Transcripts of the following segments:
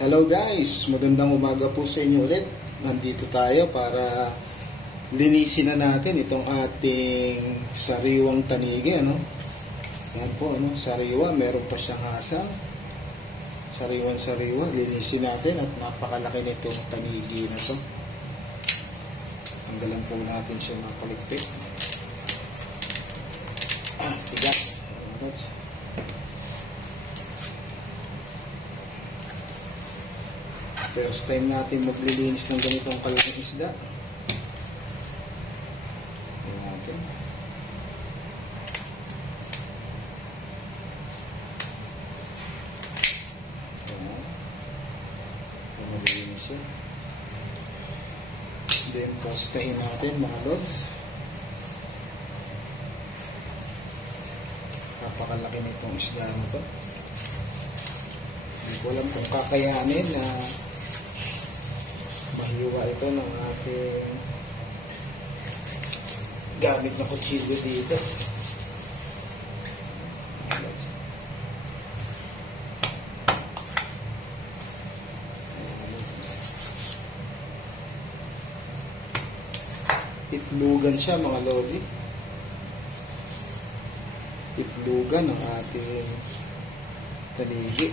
Hello guys, magandang umaga po sa inyo ulit. Nandito tayo para linisin na natin itong ating sariwang tanigi, ano? Yan po, ano, sariwa, meron pa siyang hasang. Sariwan-sariwa, linisin natin at napakalaki nitong tanigi na to. Tanggalan po natin siya ng palikpik. Tigas. First time natin maglilinis ng ganitong kalaking isda. Tingnan natin. Ayan. Malinis siya. Then postahin natin mga lods. Napakalaki nitong isda na to. Hindi ko alam kung kakayanin na mahiwa ito ng ating gamit na kutsilyo dito. Itlugan siya mga lodi. Itlugan ng ating tanigi.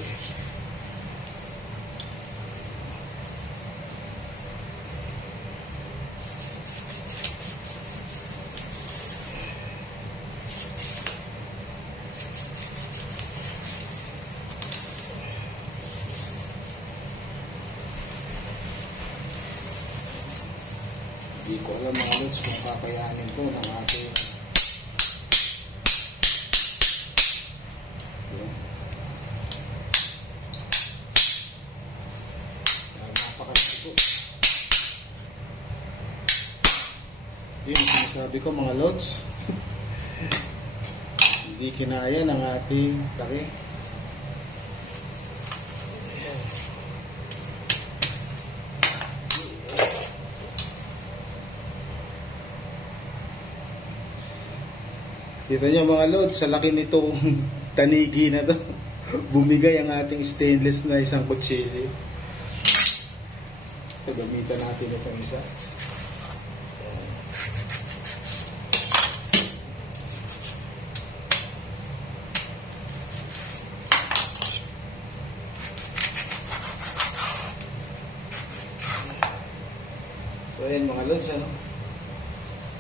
Hindi ko alam mga lods kung kakayanin to ng ating napakalaki po. Yun sinasabi ko mga lods. Hindi kinaya ng ating laki. Dito nyo mga lods, sa laki nitong tanigi na to, bumigay ang ating stainless na isang kutsilyo. So gamitan natin itong isa. So ayan mga lods, ano?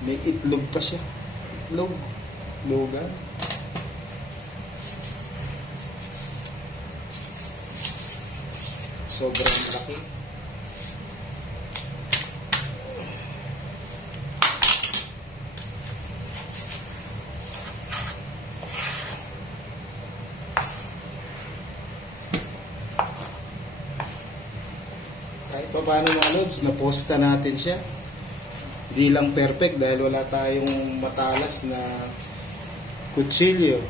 May itlog pa siya. Itlog. Lugan. Sobrang laki. Kahit pa paano mga lods, naposta natin siya. Di lang perfect dahil wala tayong matalas na kutsilyo.